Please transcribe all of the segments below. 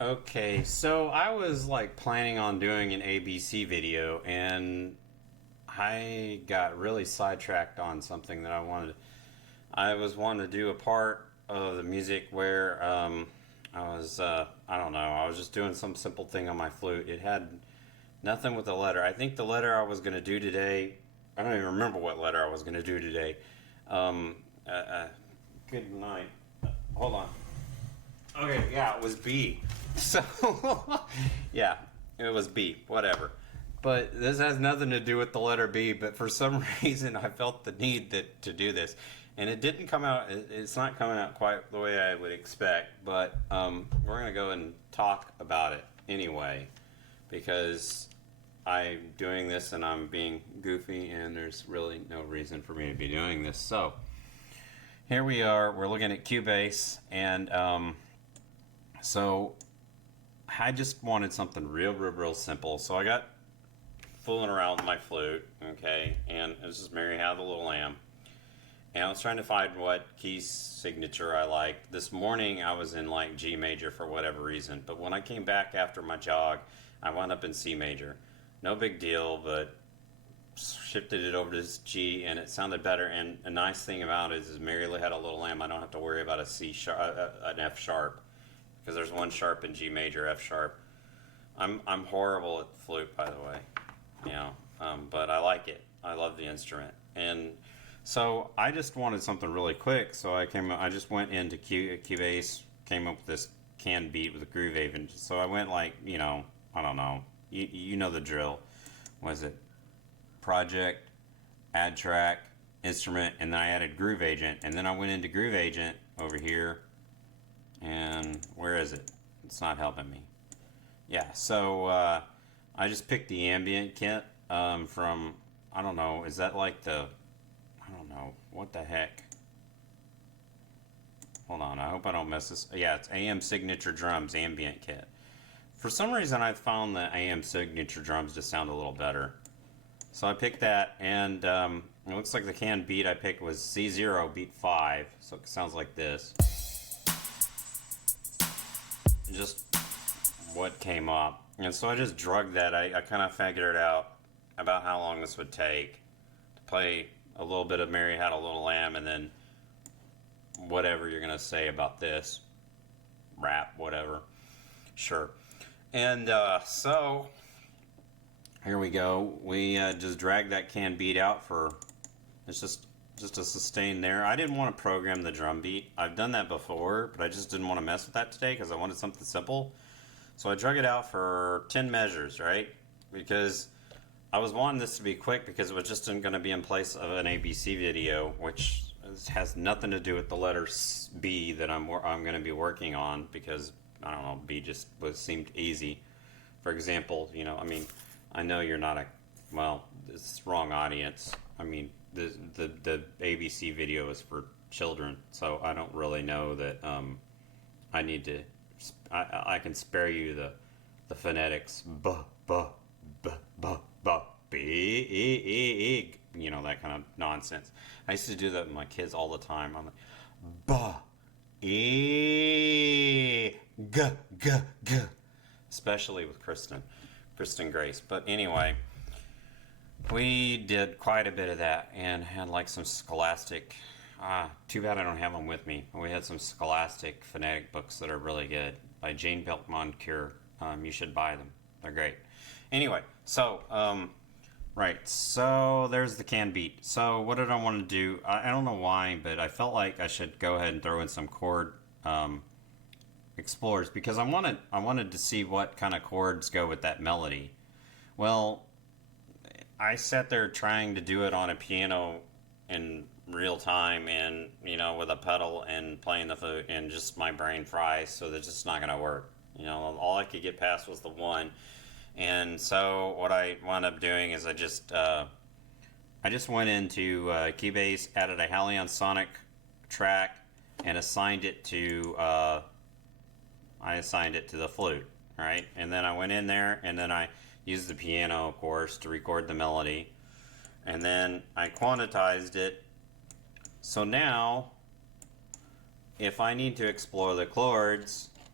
Okay, so I was like planning on doing an ABC video and I got really sidetracked on something that I wanted. I was wanting to do a part of the music where I don't know, I was just doing some simple thing on my flute. It had nothing with the letter. I think the letter I was going to do today, I don't even remember what letter I was going to do today. Uh, uh, Good night. Hold on. Okay, yeah, it was B. So, yeah, it was B, whatever. But this has nothing to do with the letter B, but for some reason I felt the need to do this. And it didn't come out, it's not coming out quite the way I would expect, but we're going to go and talk about it anyway, because I'm doing this and I'm being goofy and there's really no reason for me to be doing this. So, here we are, we're looking at Cubase, and so I just wanted something real simple. So I got fooling around with my flute, okay, and this is Mary Had the Little Lamb. And I was trying to find what key signature I liked. This morning I was in like G major for whatever reason, but when I came back after my jog, I wound up in C major. No big deal, but shifted it over to G and it sounded better. And a nice thing about it is Mary Had a Little Lamb, I don't have to worry about a C sharp, an F sharp, because there's one sharp in G major, F sharp. I'm horrible at the flute, by the way, you know, but I like it. I love the instrument, and so I just wanted something really quick. So I just went into Cubase, came up with this canned beat with a groove agent. So I went like, you know, I don't know, you know the drill. Was it project, add track, instrument, and then I added groove agent, and then I went into groove agent over here. And where is it? It's not helping me. Yeah, so I just picked the ambient kit from, I don't know, is that like the, I don't know, what the heck? Hold on, I hope I don't mess this. Yeah, it's AM Signature Drums ambient kit. For some reason I found the AM Signature Drums to sound a little better. So I picked that, and it looks like the canned beat I picked was C0 beat 5, so it sounds like this. Just what came up, and so I just drugged that. I kind of figured out about how long this would take to play a little bit of Mary Had a Little Lamb, and then whatever you're gonna say about this rap, whatever, sure. And so here we go. We just dragged that canned beat out for it's just a sustain there. I didn't want to program the drum beat. I've done that before, but I just didn't want to mess with that today because I wanted something simple. So I drug it out for 10 measures, right? Because I was wanting this to be quick because it was just going to be in place of an ABC video, which has nothing to do with the letter B that I'm going to be working on, because I don't know, B just seemed easy. For example, you know, I mean, I know you're not it's wrong audience. I mean, the ABC video is for children, so I don't really know that I need to. I can spare you the phonetics. Big, you know, that kind of nonsense. I used to do that with my kids all the time. I'm like, ba, e, g, g, g. Especially with Kristen Grace. But anyway, we did quite a bit of that and had like some scholastic. Too bad I don't have them with me. We had some scholastic phonetic books that are really good by Jane Belkmont-Cure. You should buy them. They're great. Anyway, so right. So there's the canned beat. So what did I want to do? I don't know why, but I felt like I should go ahead and throw in some chord explorers, because I wanted to see what kind of chords go with that melody. Well, I sat there trying to do it on a piano in real time, and you know, with a pedal and playing the flute, and just my brain fries, so that's just not gonna work. You know, all I could get past was the one. And so what I wound up doing is I just went into Cubase, added a Halion Sonic track, and assigned it to the flute, right? And then I went in there, and then I used the piano, of course, to record the melody. And then I quantized it. So now, if I need to explore the chords,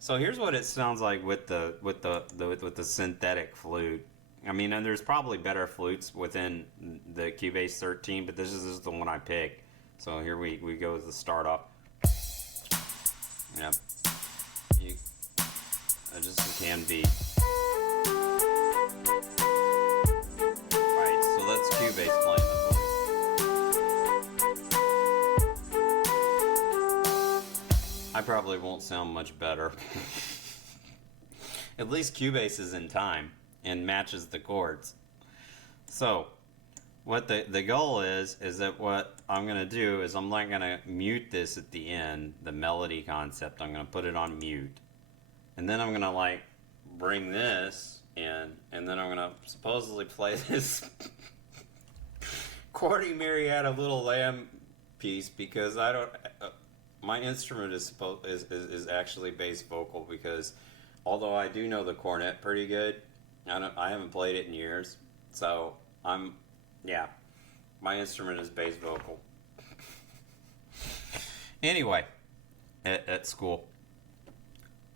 So here's what it sounds like with the synthetic flute. I mean, and there's probably better flutes within the Cubase 13, but this is the one I picked. So here we go with the start off. Yep. Just a can be. Alright, so that's Cubase playing the flute. I probably won't sound much better. At least Cubase is in time and matches the chords. So, what the goal is that what I'm going to do is I'm not going to mute this at the end, the melody concept. I'm going to put it on mute. And then I'm going to like bring this in, and then I'm going to supposedly play this Courting Myriad of Little Lamb piece because I don't... my instrument is actually bass vocal because although I do know the cornet pretty good, I haven't played it in years. So my instrument is bass vocal. Anyway, at school.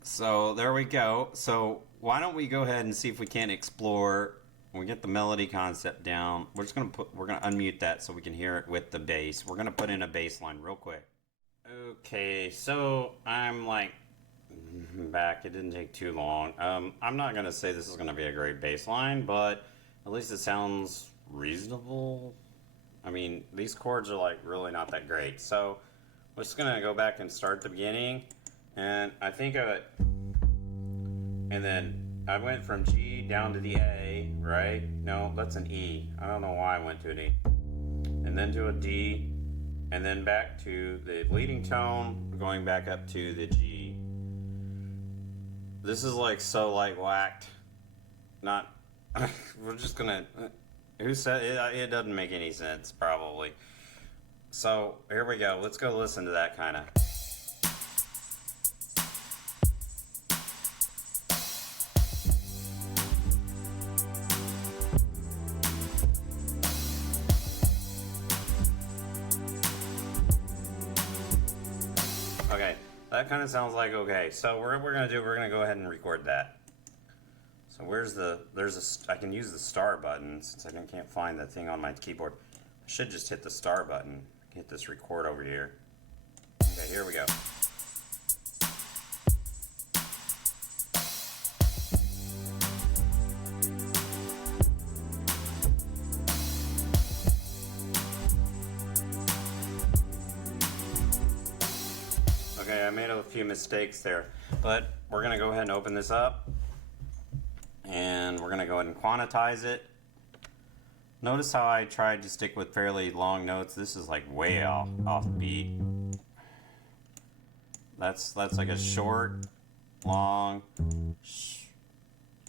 So there we go. So why don't we go ahead and see if we can explore. We get the melody concept down. We're gonna unmute that so we can hear it with the bass. We're gonna put in a bass line real quick. Okay, so I'm like back. It didn't take too long. I'm not gonna say this is gonna be a great bass line, but at least it sounds reasonable. I mean, these chords are like really not that great. So we're just gonna go back and start the beginning, and I think of it, and then I went from G down to the A, right? No, that's an E. I don't know why I went to an E, and then to a D, and then back to the leading tone, going back up to the G. This is like so like whacked. Not. We're just gonna. Who said it? It doesn't make any sense, probably. So here we go. Let's go listen to that kind of. Okay, that kind of sounds like okay. So we're gonna go ahead and record that. So I can use the star button since I can't find that thing on my keyboard. I should just hit the star button. Hit this record over here. Okay, here we go. Okay, I made a few mistakes there, but we're gonna go ahead and open this up. And we're going to go ahead and quantize it. Notice how I tried to stick with fairly long notes. This is like way off beat. That's like a short, long.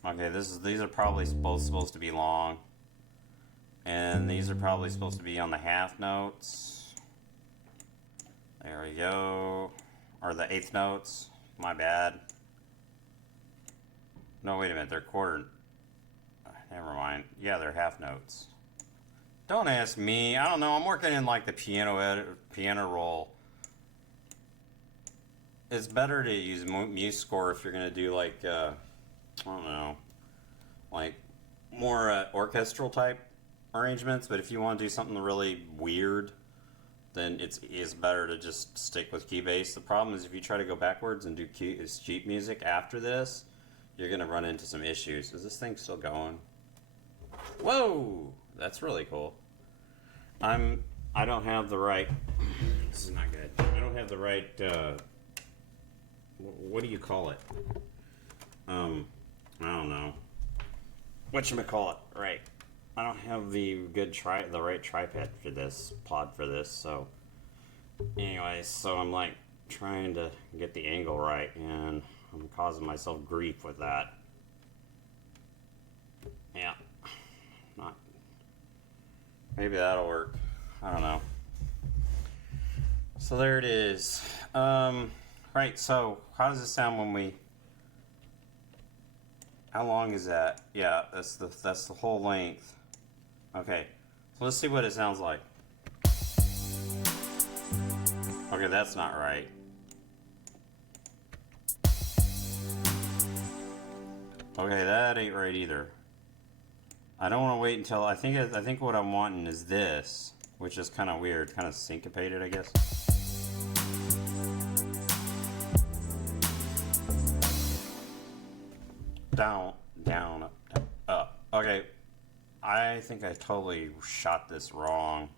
Okay, these are probably supposed to be long. And these are probably supposed to be on the half notes. There we go. Or the eighth notes. My bad. No, wait a minute, they're quarter. Never mind. Yeah, they're half notes. Don't ask me. I don't know. I'm working in like the piano roll. It's better to use MuseScore if you're gonna do like I don't know, like more orchestral type arrangements. But if you want to do something really weird, then it's better to just stick with Cubase. The problem is if you try to go backwards and do sheet music after this, you're gonna run into some issues. Is this thing still going? Whoa, that's really cool. I don't have the right. This is not good. I don't have the right. What do you call it? I don't know. Whatchamacallit, right? I don't have the right tripod for this pod for this. So, anyways, so I'm like trying to get the angle right, and I'm causing myself grief with that. Yeah. Not. Maybe that'll work. I don't know. So there it is. Right, so how does it sound when we... How long is that? Yeah, that's the whole length. Okay, so let's see what it sounds like. Okay, that's not right. Okay, that ain't right either. I don't want to wait until I think what I'm wanting is this, which is kind of weird, kind of syncopated, I guess. Down, down, up, down, up. Okay, I think I totally shot this wrong.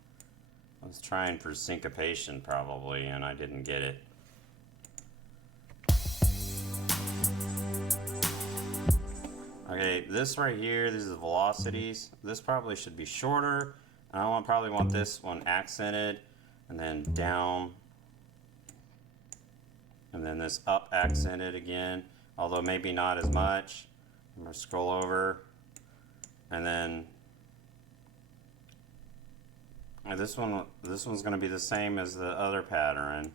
I was trying for syncopation probably, and I didn't get it. Okay, this right here, these are the velocities. This probably should be shorter. And I probably want this one accented, and then down, and then this up accented again, although maybe not as much. I'm gonna scroll over, and then this one's gonna be the same as the other pattern,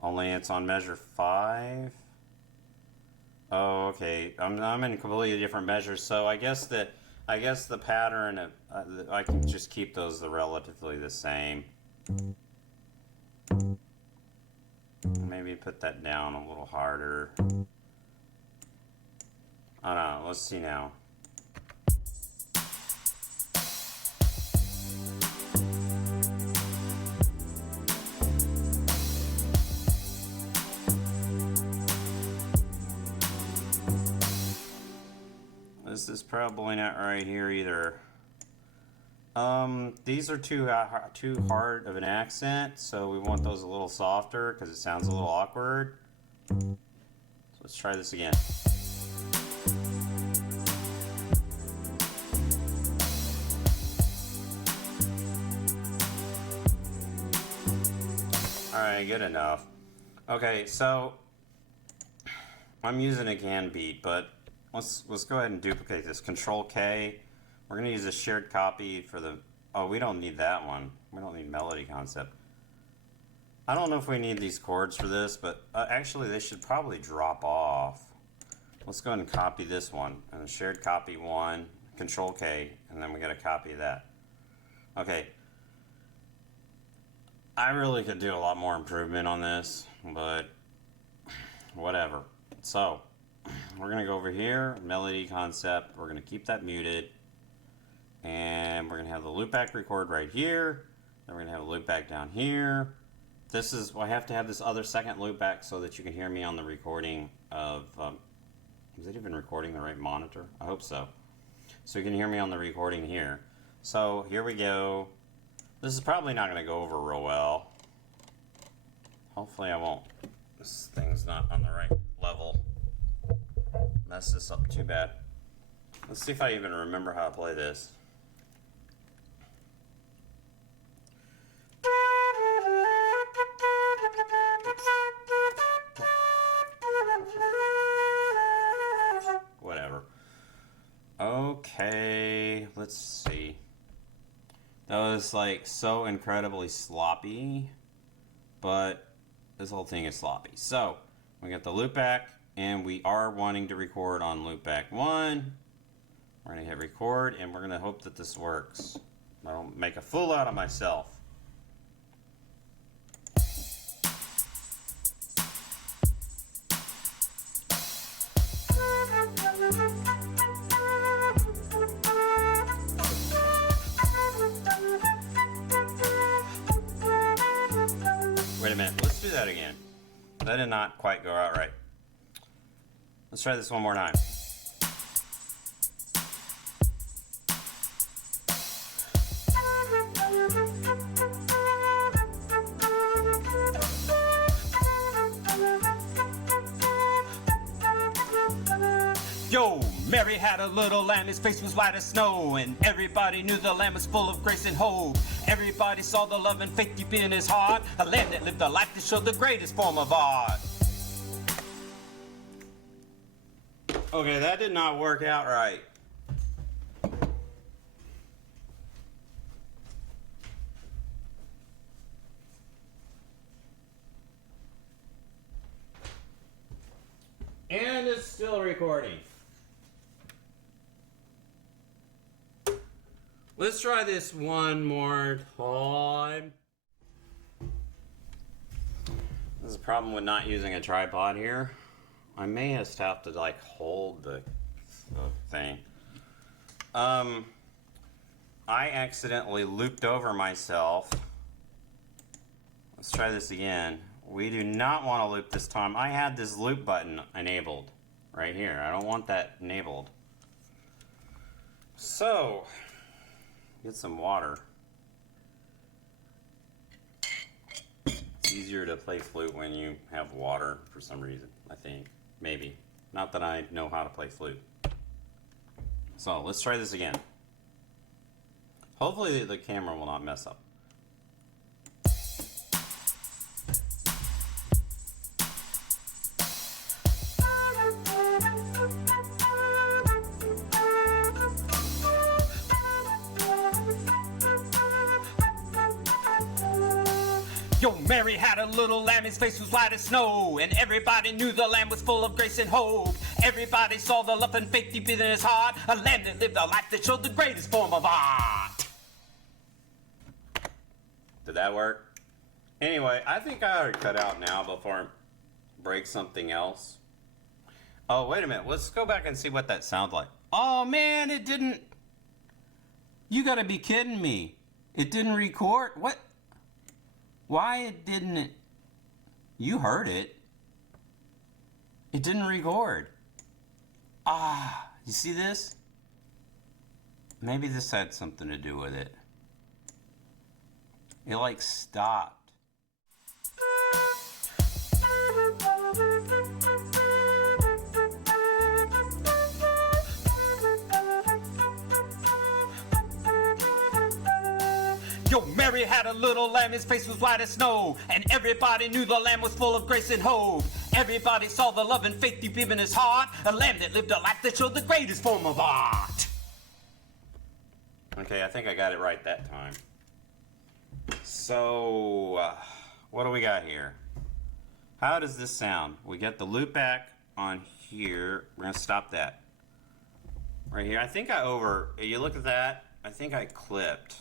only it's on measure 5. Oh, okay. I'm in completely different measures, so I guess the pattern I can just keep those relatively the same. Maybe put that down a little harder. I don't know. Let's see now. This is probably not right here either. These are too hard of an accent, so we want those a little softer because it sounds a little awkward. So let's try this again. Alright, good enough. Okay, so I'm using a can beat, but let's go ahead and duplicate this. Control K. We're going to use a shared copy for the... Oh, we don't need that one. We don't need melody concept. I don't know if we need these chords for this, but actually they should probably drop off. Let's go ahead and copy this one. And shared copy 1, Control K, and then we got to copy that. Okay. I really could do a lot more improvement on this, but whatever. So, we're going to go over here, melody concept. We're going to keep that muted. And we're going to have the loopback record right here. Then we're going to have a loopback down here. This is, well, I have to have this other second loopback so that you can hear me on the recording of, is it even recording the right monitor? I hope so. So you can hear me on the recording here. So here we go. This is probably not going to go over real well. Hopefully I won't. This thing's not on the right level. Mess this up too bad. Let's see if I even remember how to play this. Whatever. Okay, let's see. That was like so incredibly sloppy, but this whole thing is sloppy. So we got the loopback, and we are wanting to record on loopback 1. We're going to hit record, and we're going to hope that this works. I don't make a fool out of myself. Wait a minute, let's do that again. That did not quite go out right. Let's try this one more time. Yo, Mary had a little lamb, his face was white as snow, and everybody knew the lamb was full of grace and hope. Everybody saw the love and faith deep in his heart, a lamb that lived a life that showed the greatest form of art. Okay, that did not work out right. And it's still recording. Let's try this one more time. This is a problem with not using a tripod here. I may just have to like hold the thing. I accidentally looped over myself. Let's try this again. We do not want to loop this time. I had this loop button enabled right here. I don't want that enabled. So, get some water. It's easier to play flute when you have water for some reason, I think. Maybe. Not that I know how to play flute. So, let's try this again. Hopefully the camera will not mess up. Yo, Mary had a little lamb, his face was white as snow, and everybody knew the lamb was full of grace and hope. Everybody saw the love and faith deep in his heart, a lamb that lived a life that showed the greatest form of art. Did that work? Anyway, I think I ought to cut out now before I break something else. Oh, wait a minute. Let's go back and see what that sounds like. Oh, man, it didn't... You gotta be kidding me. It didn't record? What? Why it didn't... You heard it. It didn't record. Ah, you see this? Maybe this had something to do with it. It like stopped. Yo, Mary had a little lamb, his face was white as snow, and everybody knew the lamb was full of grace and hope. Everybody saw the love and faith deep in his heart, a lamb that lived a life that showed the greatest form of art. Okay, I think I got it right that time. So, what do we got here? How does this sound? We got the loop back on here. We're going to stop that. Right here. I think you look at that, I think I clipped.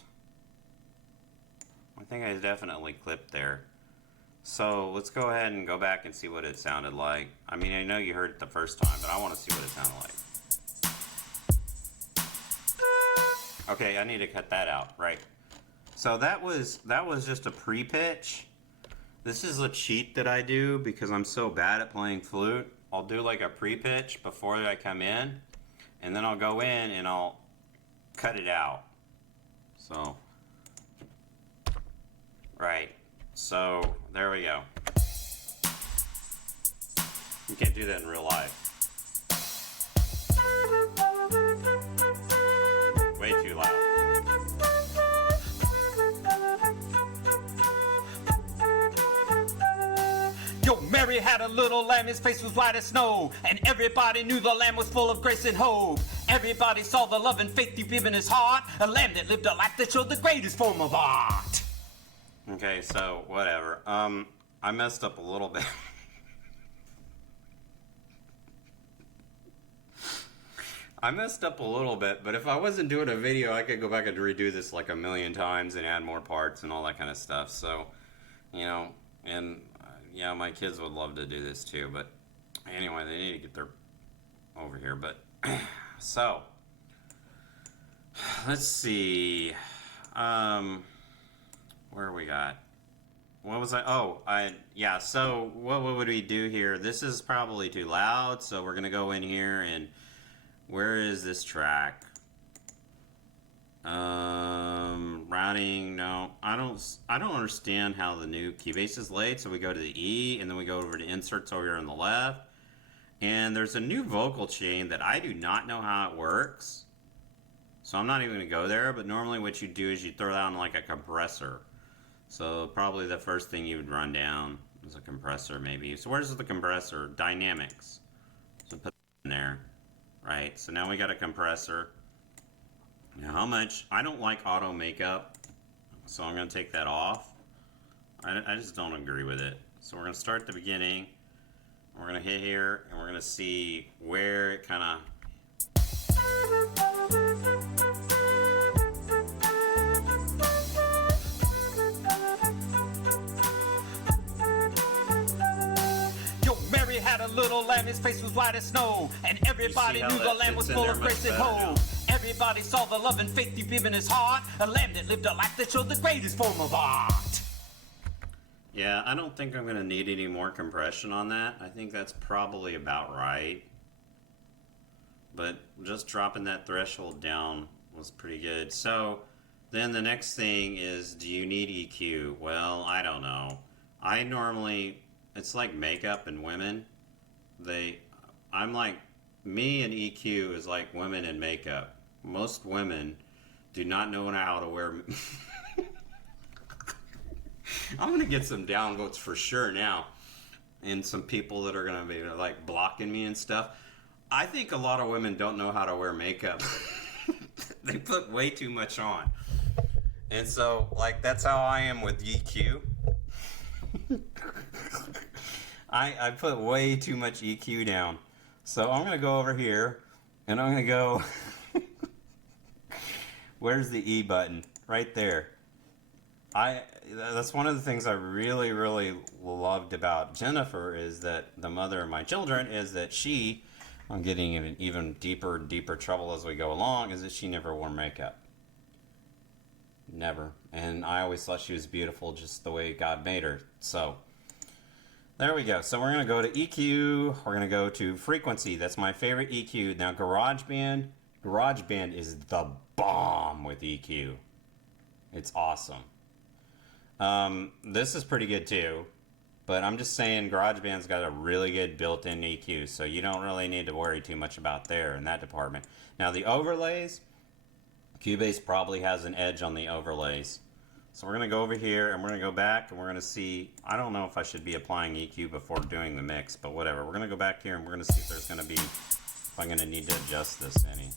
I think I definitely clipped there. So, let's go ahead and go back and see what it sounded like. I mean, I know you heard it the first time, but I want to see what it sounded like. Okay, I need to cut that out, right. So that was just a pre-pitch. This is a cheat that I do because I'm so bad at playing flute. I'll do like a pre-pitch before I come in, and then I'll go in and I'll cut it out. So, right. So, there we go. You can't do that in real life. Way too loud. Yo, Mary had a little lamb, his face was white as snow, and everybody knew the lamb was full of grace and hope. Everybody saw the love and faith deep in his heart, a lamb that lived a life that showed the greatest form of art. Okay, so whatever. I messed up a little bit. I messed up a little bit, but if I wasn't doing a video, I could go back and redo this like a million times and add more parts and all that kind of stuff. So, you know, and yeah, my kids would love to do this too, but anyway, they need to get their over here. But so let's see. Where we got? What was I? Oh, yeah. So what would we do here? This is probably too loud, so we're gonna go in here and where is this track? Routing. No, I don't understand how the new Cubase is laid. So we go to the E, and then we go over to inserts over here on the left, and there's a new vocal chain that I do not know how it works. So I'm not even gonna go there. But normally, what you do is you throw down like a compressor. So probably the first thing you would run down is a compressor, maybe. So where's the compressor? Dynamics. So put it in there, right? So now we got a compressor. Now how much? I don't like auto makeup, so I'm going to take that off. I just don't agree with it. So we're going to start at the beginning. We're going to hit here, and we're going to see where it kind of... Had a little lamb, his face was white as snow. And everybody knew the lamb was full of grace and hope. Everybody saw the love and faith deep in his heart. A lamb that lived a life that showed the greatest form of art. Yeah, I don't think I'm going to need any more compression on that. I think that's probably about right. But just dropping that threshold down was pretty good. So then the next thing is, do you need EQ? Well, I don't know. I normally, it's like makeup and women. I'm like, me and EQ is like women and makeup. Most women do not know how to wear. I'm going to get some downvotes for sure now. And some people that are going to be like blocking me and stuff. I think a lot of women don't know how to wear makeup. They put way too much on. And so, like, that's how I am with EQ. I put way too much EQ down. So I'm going to go over here, and I'm going to go... Where's the E button? Right there. That's one of the things I really, really loved about Jennifer, is that the mother of my children, is that she... I'm getting in even deeper and deeper trouble as we go along, is that she never wore makeup. Never. And I always thought she was beautiful just the way God made her. So, there we go. So we're going to go to EQ. We're going to go to frequency. That's my favorite EQ. Now, GarageBand is the bomb with EQ. It's awesome. This is pretty good too. But I'm just saying GarageBand's got a really good built-in EQ, so you don't really need to worry too much about there in that department. Now the overlays, Cubase probably has an edge on the overlays. So we're going to go over here and we're going to go back and we're going to see, I don't know if I should be applying EQ before doing the mix, but whatever. We're going to go back here and we're going to see if there's going to be, if I'm going to need to adjust this any.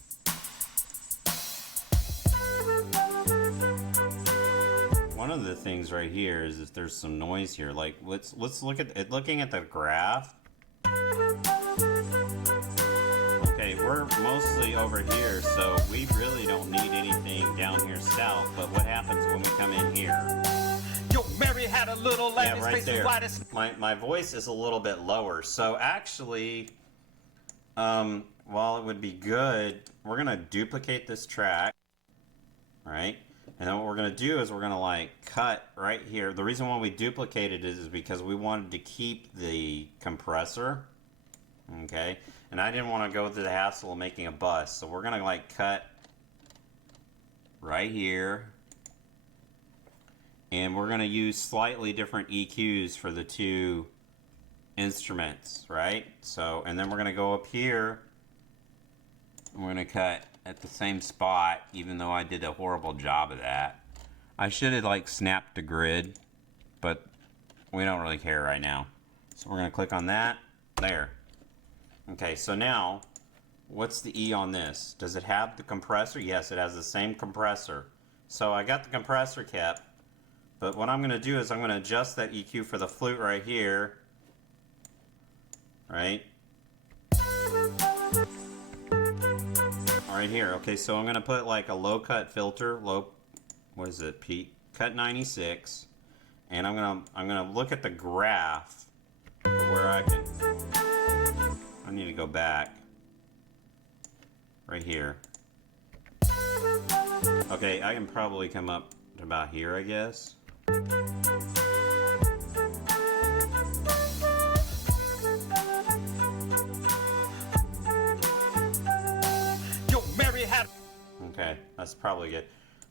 One of the things right here is if there's some noise here, like let's look at it, looking at the graph. Okay, we're mostly over here, so we really don't need anything down here south, but what happens when we come in here? Yo, Mary had a little lamb, yeah, right there. My voice is a little bit lower, so actually, while it would be good, we're gonna duplicate this track, right? And then what we're going to do is we're going to like cut right here. The reason why we duplicated it is because we wanted to keep the compressor. Okay. And I didn't want to go through the hassle of making a bus. So we're going to like cut right here. And we're going to use slightly different EQs for the two instruments, right? So, and then we're going to go up here. And we're going to cut at the same spot, even though I did a horrible job of that. I should have like snapped the grid, but we don't really care right now. So we're going to click on that. There. Okay, so now, what's the E on this? Does it have the compressor? Yes, it has the same compressor. So I got the compressor kept, but what I'm going to do is I'm going to adjust that EQ for the flute right here. Right? Right here. Okay, so I'm going to put like a low cut filter, what is it, Pete? Cut 96. And I'm going to look at the graph for where I need to go back. Right here. Okay, I can probably come up to about here, I guess. Okay, that's probably good.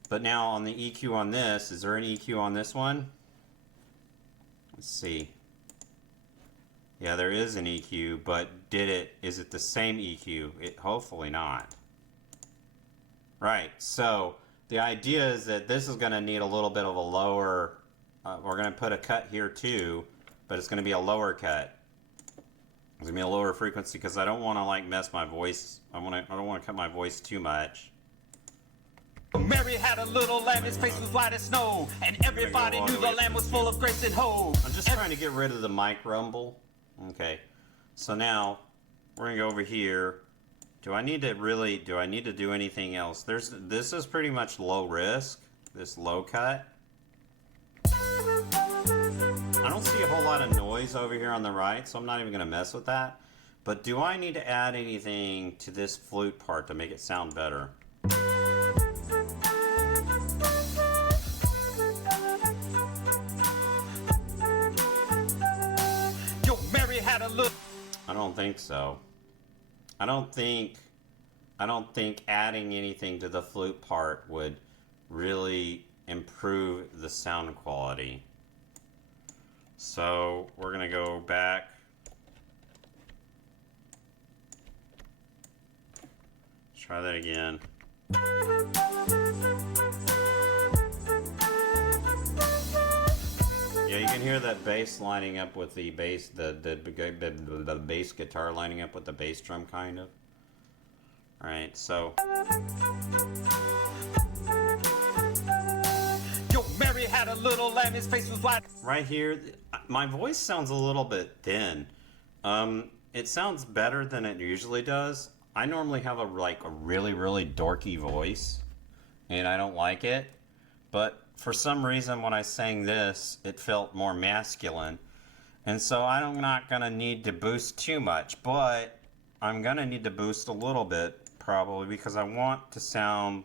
But now on the EQ on this, is there an EQ on this one? Let's see. Yeah, there is an EQ, but is it the same EQ? Hopefully not. Right, so the idea is that this is going to need a little bit of a lower, we're going to put a cut here too, but it's going to be a lower cut. It's going to be a lower frequency because I don't want to like mess my voice. I don't want to cut my voice too much. Mary had a little lamb, his face was white as snow, and everybody knew the lamb was full of grace and hope. I'm just trying to get rid of the mic rumble. Okay, so now we're gonna go over here. Do I need to do anything else? This is pretty much low risk, this low cut. I don't see a whole lot of noise over here on the right, so I'm not even gonna mess with that. But do I need to add anything to this flute part to make it sound better? Yo, Mary had a look. I don't think so. I don't think adding anything to the flute part would really improve the sound quality. So we're gonna go back. Try that again. Yeah, you can hear that bass lining up with the bass, the bass guitar lining up with the bass drum, kind of. All right, so. Yo, Mary had a little lamb, his face was white. Right here, my voice sounds a little bit thin. It sounds better than it usually does. I normally have a really, really dorky voice, and I don't like it. But for some reason, when I sang this, it felt more masculine. And so I'm not gonna need to boost too much, but I'm gonna need to boost a little bit, probably, because I want to sound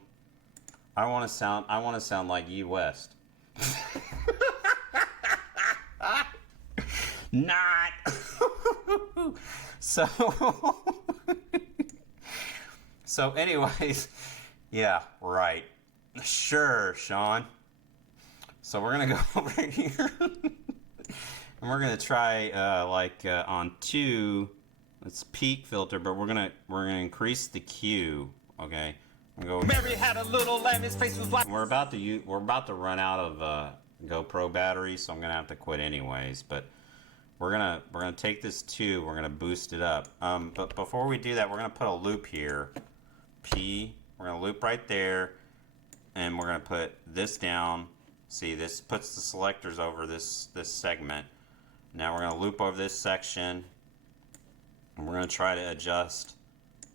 like U West. Not. So anyways, yeah, right. Sure, Shawn. So we're gonna go over here and we're gonna try on 2. It's peak filter, but we're gonna increase the Q. Okay. Go Mary had a little lamb, his face was white. We're about to run out of GoPro batteries, so I'm gonna have to quit anyways. But we're gonna take this 2. We're gonna boost it up. But before we do that, we're gonna put a loop here. P. We're gonna loop right there, and we're gonna put this down. See, this puts the selectors over this segment. Now we're gonna loop over this section, and we're gonna try to adjust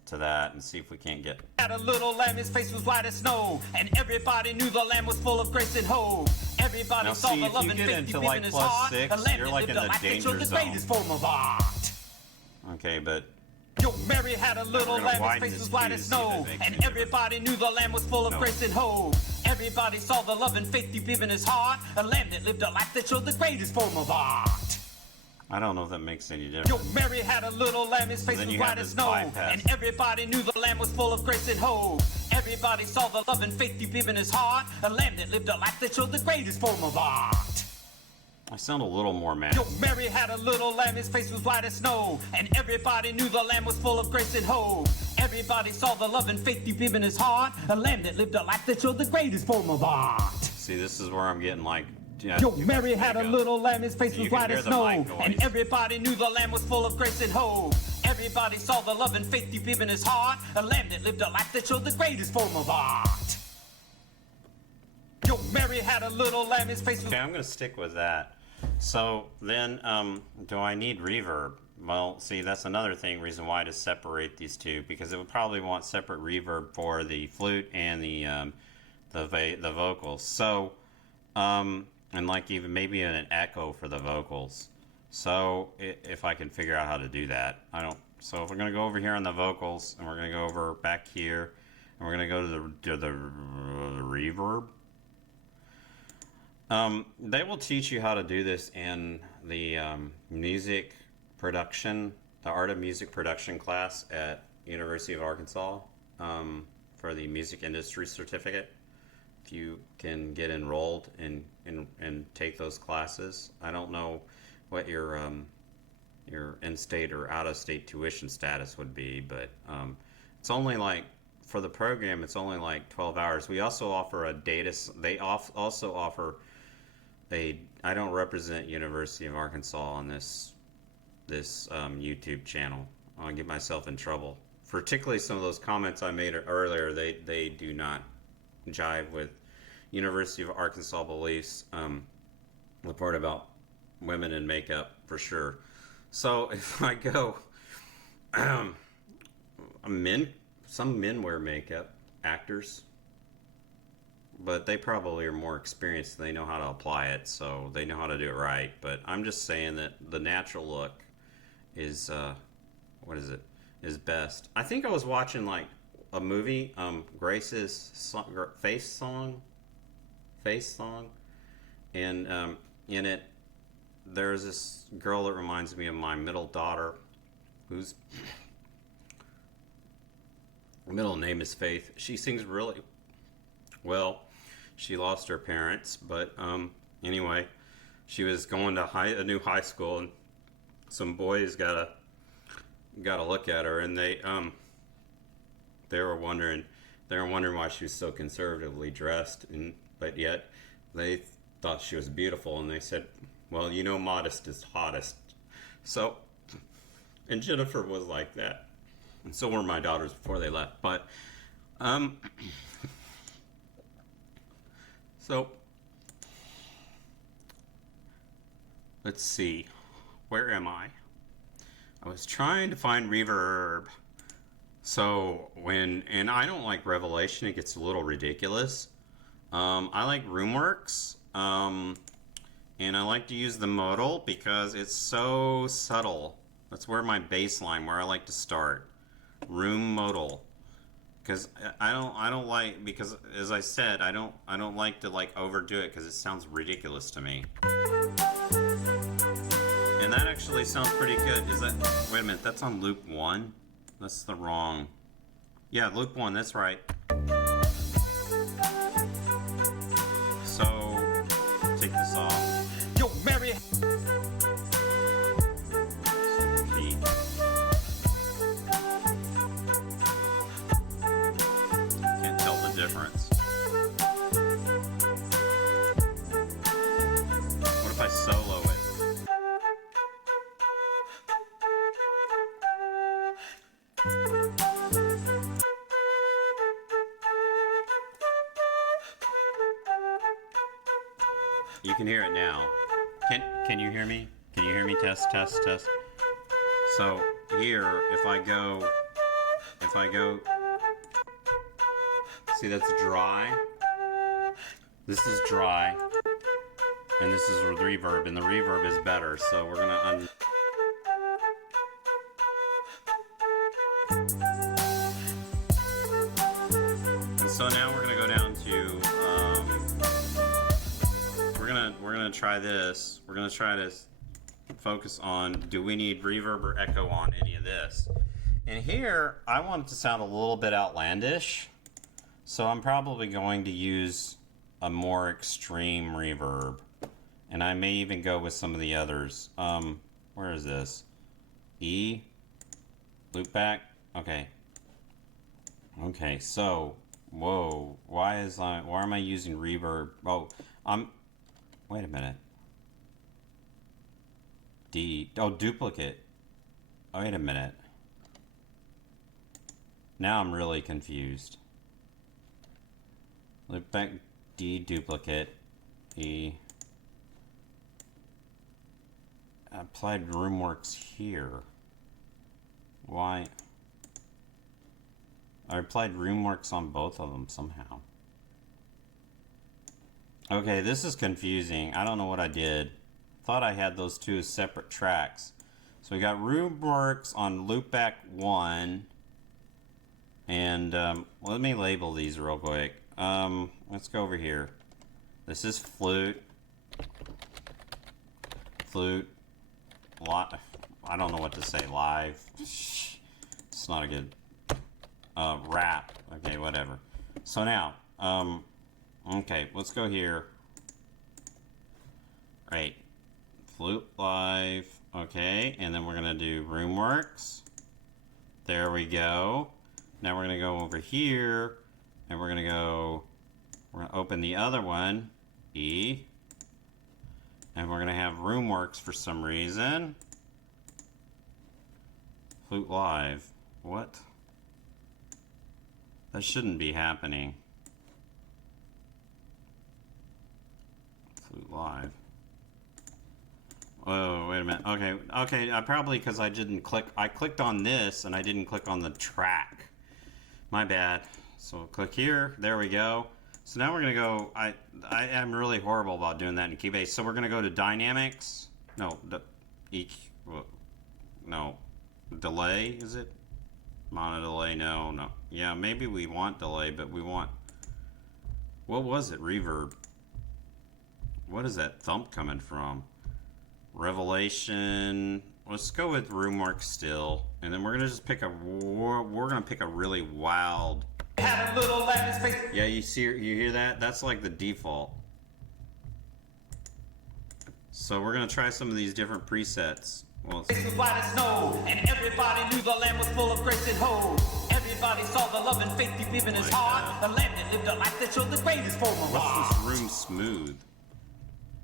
to that and see if we can't get. Had a little lamb, his face was white as snow, and everybody knew the lamb was full of grace and hope. Everybody Now, saw see, the if love you and get faith into, deep like, in his +6, heart. A lamb you're, that like, lived in a the life that showed danger the zone. greatest form of art. Okay, but Yo, Mary had a little We're gonna lamb, his widen face this was white view as to see if snow, that makes and any everybody knew the lamb was full of No. grace and hope. Everybody saw the love and faith deep in his heart. A lamb that lived a life that showed the greatest form of art. I don't know if that makes any Yo, difference. Mary had a little lamb, his face then was you have white as this snow, bypass. and everybody knew the lamb was full of grace and hope. Everybody saw the love and faith deep in his heart. A lamb that lived a life that showed the greatest form of art. I sound a little more mad. Yo, Mary had a little lamb, his face was white as snow, and everybody knew the lamb was full of grace and hope. Everybody saw the love and faith deep in his heart. A lamb that lived a life that showed the greatest form of art. See, this is where I'm getting like. Yeah, Yo, Mary had a little lamb, his face You was can white hear as the snow, mic noise. and everybody knew the lamb was full of grace and hope. Everybody saw the love and faith deep in his heart. A lamb that lived a life that showed the greatest form of art. Yo, Mary had a little lamb, his face was. Okay, I'm gonna stick with that. So then, do I need reverb? Well, see, that's another reason why to separate these two, because it would probably want separate reverb for the flute and the vocals. So, and like even maybe an echo for the vocals. So if I can figure out how to do that, I don't. So if we're gonna go over here on the vocals, and we're gonna go over back here, and we're gonna go to the reverb. They will teach you how to do this in the music production, the art of music production class at University of Arkansas for the music industry certificate. If you can get enrolled and take those classes, I don't know what your in-state or out-of-state tuition status would be, but it's only like for the program, it's only like 12 hours. We also offer a data. They also offer a. I don't represent University of Arkansas on this YouTube channel. I'll get myself in trouble. Particularly some of those comments I made earlier. They do not jive with University of Arkansas beliefs. The part about women in makeup, for sure. So if I go, some men wear makeup, actors, but they probably are more experienced and they know how to apply it, so they know how to do it right. But I'm just saying that the natural look is what is it? Is best. I think I was watching like a movie, Grace's Face Song, and in it, there's this girl that reminds me of my middle daughter, whose middle name is Faith. She sings really well. She lost her parents, but anyway, she was going to a new high school, and some boys got a look at her, and they were wondering why she was so conservatively dressed, but yet they thought she was beautiful, and they said, well, you know, modest is hottest. So, and Jennifer was like that, and so were my daughters before they left. But so let's see, where am I? I was trying to find reverb. So and I don't like Revelation, it gets a little ridiculous. I like RoomWorks, and I like to use the modal because it's so subtle. That's where my baseline, where I like to start. Room modal, because I don't like, because as I said, I don't like to like overdo it because it sounds ridiculous to me. And that actually sounds pretty good. Is that, wait a minute, that's on loop 1? That's the wrong, yeah, loop 1, that's right. So, take this off. Yo, Mary. Key. Can't tell the difference. What if I solo it? You can hear it now. Can you hear me? Can you hear me? Test, test, test. So here, if I go, see, that's dry. This is dry, and this is the reverb, and the reverb is better. So we're gonna and so now we're gonna go down to. We're gonna try this. We're gonna try to focus on, do we need reverb or echo on any of this? And here, I want it to sound a little bit outlandish, so I'm probably going to use a more extreme reverb, and I may even go with some of the others. Where is this? E, loop back. Okay. Okay. So, whoa. Why am I using reverb? Oh, wait a minute. D. Oh, duplicate. Oh, wait a minute. Now I'm really confused. Loop back, D, duplicate, E. I applied RoomWorks here. Why? I applied RoomWorks on both of them somehow. Okay, this is confusing. I don't know what I did. Thought I had those two as separate tracks. So we got RoomWorks on Loopback 1. And let me label these real quick. Let's go over here. This is Flute. Flute. I don't know what to say. Live. It's not a good... rap. Okay, whatever. So now, okay, let's go here. Right. Flute live. Okay, and then we're going to do RoomWorks. There we go. Now we're going to go over here, and we're going to open the other one, E. And we're going to have RoomWorks for some reason. Flute live. What? That shouldn't be happening. Flute live. Oh, wait a minute. Okay, I probably, because I didn't click, I clicked on this and I didn't click on the track. My bad. So click here, there we go. So now we're gonna go, I am really horrible about doing that in Cubase. So we're gonna go to Dynamics. No, delay, is it? Mono delay, no. Yeah, maybe we want delay, but we want... What was it? Reverb. What is that thump coming from? Revelation. Let's go with room work still, and then we're gonna just pick a really wild. Had a little space. Yeah, you hear that? That's like the default. So we're gonna try some of these different presets. Well, It was white as snow, and everybody knew the land was full of grace and hope. Everybody saw the love and faith deep in his heart. The land that lived a life that showed the greatest form of art. what's this room smooth?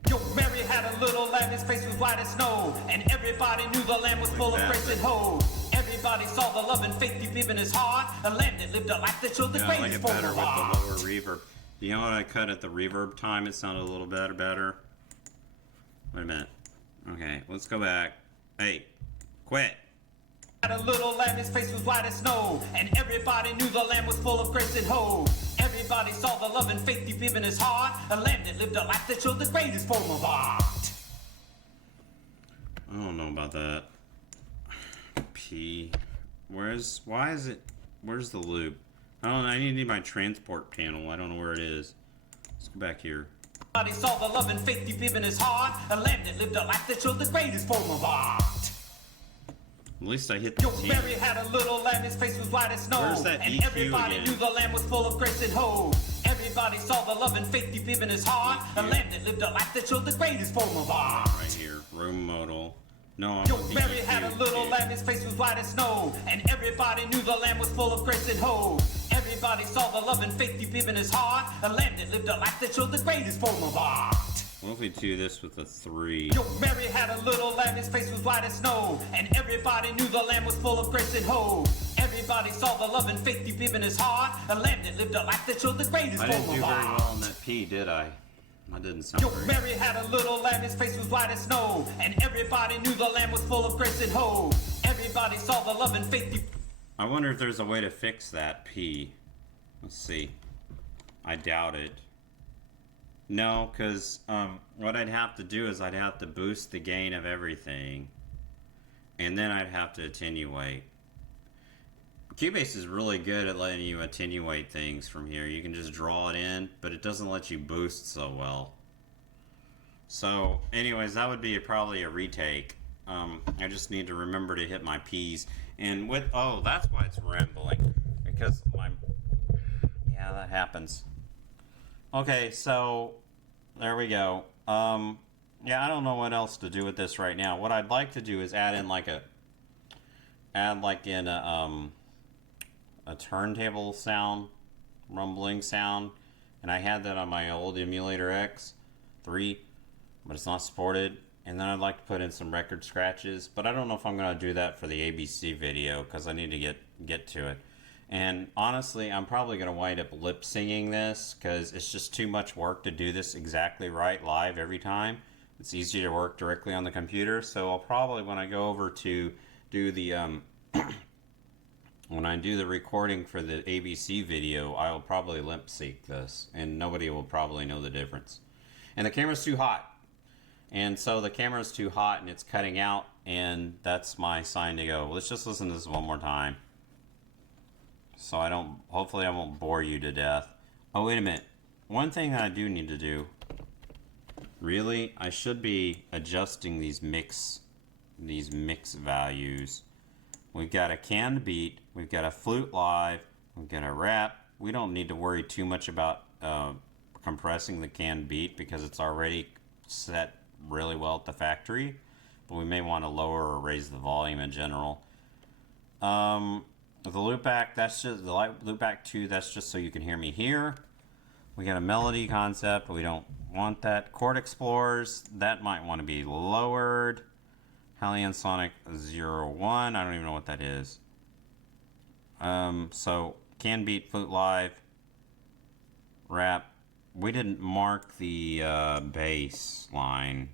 Yo, Mary had a little lamb, his face was white as snow, and everybody knew the land was full of grace and hope. Everybody saw the love and faith deep in his heart. A land that lived a life that showed the Yeah, I like greatest it form better of with art. the lower reverb. You know what I cut at the reverb time? It sounded a little better. Wait a minute. Okay, let's go back. Hey, quit. Had a little lamb, his face was white as snow, and everybody knew the land was full of grace and hope. Everybody saw the love and faith deep in his heart. A land that lived a life that showed the greatest form of art. I don't know about that. P. Where's the loop? I don't know. I need my transport panel. I don't know where it is. Let's go back here. Everybody saw the love and faith deep in his heart. A land that lived a life that showed the greatest form of art. At least I hit the Yo, T. Mary had a little lamb, his face was white as snow. Where's that and EQ everybody again? knew the land was full of grace and hope. Everybody saw the love and faith deep in his heart. A land that lived a life that showed the greatest form of art. Right here. Room modal. No, I'm Yo, with the Mary EQ. had a little dude. lamb, his face was white as snow, and everybody knew the land was full of grace and hope. Everybody saw the love and faith deep in his heart. A land that lived a life that showed the greatest form of art. What if we do this with a 3? Yo, Mary had a little lamb, his face was white as snow, and everybody knew the land was full of grace and hope. Everybody saw the love and faith deep in his heart. A land that lived a life that showed the greatest I form didn't do of very art. well on that P, did I? I didn't sound Yo, very Mary had a little lamb, his face was white as snow, and everybody knew the land was full of grace and hope. Everybody saw the love and faith deep. I wonder if there's a way to fix that P. Let's see. I doubt it. No, because what I'd have to do is I'd have to boost the gain of everything. And then I'd have to attenuate. Cubase is really good at letting you attenuate things from here. You can just draw it in, but it doesn't let you boost so well. So, anyways, that would be probably a retake. I just need to remember to hit my P's. And with, oh, that's why it's rambling. Because yeah, that happens. Okay, so there we go. Yeah, I don't know what else to do with this right now. What I'd like to do is add in a turntable sound, rumbling sound, and I had that on my old Emulator X3, but it's not supported. And then I'd like to put in some record scratches, but I don't know if I'm going to do that for the ABC video because I need to get to it. And honestly, I'm probably going to wind up lip singing this because it's just too much work to do this exactly right live every time. It's easy to work directly on the computer, so I'll probably, when I go over to do the when I do the recording for the ABC video, I'll probably lip sync this, and nobody will probably know the difference. And the camera's too hot, and so the camera's too hot and it's cutting out, and that's my sign to go. Let's just listen to this one more time. So hopefully I won't bore you to death. Oh, wait a minute. One thing that I do need to do, really, I should be adjusting these mix values. We've got a canned beat, we've got a flute live, we've got a rap. We don't need to worry too much about compressing the canned beat because it's already set really well at the factory, but we may want to lower or raise the volume in general. The loopback, that's just the loopback 2. That's just so you can hear me here. We got a melody concept, but we don't want that. Chord explorers, that might want to be lowered. Hallian Sonic 01, I don't even know what that is. So can beat, flute live, rap. We didn't mark the bass line,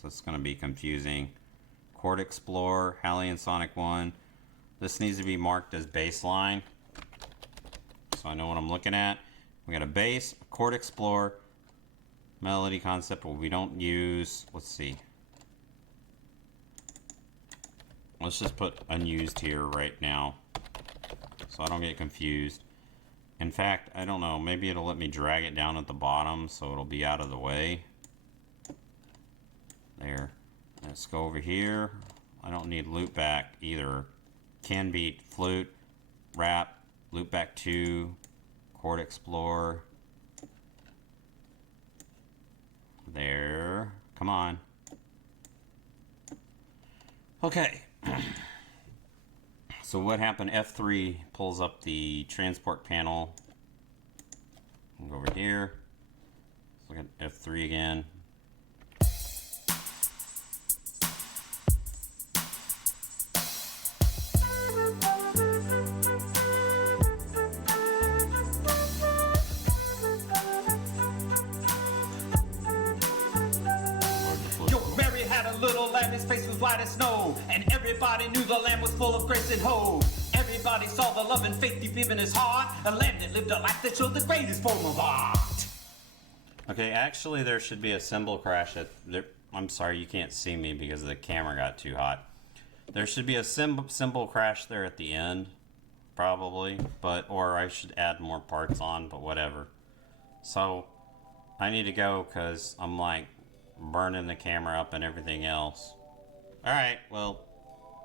so it's going to be confusing. Chord explorer, Hallian Sonic 1. This needs to be marked as bass line, so I know what I'm looking at. We got a bass, a chord explorer, melody concept, but we don't use. Let's see. let's just put unused here right now, so I don't get confused. In fact, I don't know, maybe it'll let me drag it down at the bottom so it'll be out of the way. There. Let's go over here. I don't need loopback either. Can beat, flute, rap, loopback 2, chord explorer. There. Come on. Okay. So what happened? F3 pulls up the transport panel. We'll go over here. Let's look at F3 again. Little lamb, his face was white as snow, and everybody knew the lamb was full of grace and hope. Everybody saw the love and faith deep in his heart, a lamb that lived a life that showed the greatest form of art. Okay, actually there should be a cymbal crash at there. I'm sorry, you can't see me because the camera got too hot. There should be a cymbal crash there at the end, probably, but or I should add more parts on, but whatever. So I need to go because I'm like burning the camera up and everything else. Alright, well,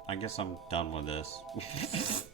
I guess I'm done with this.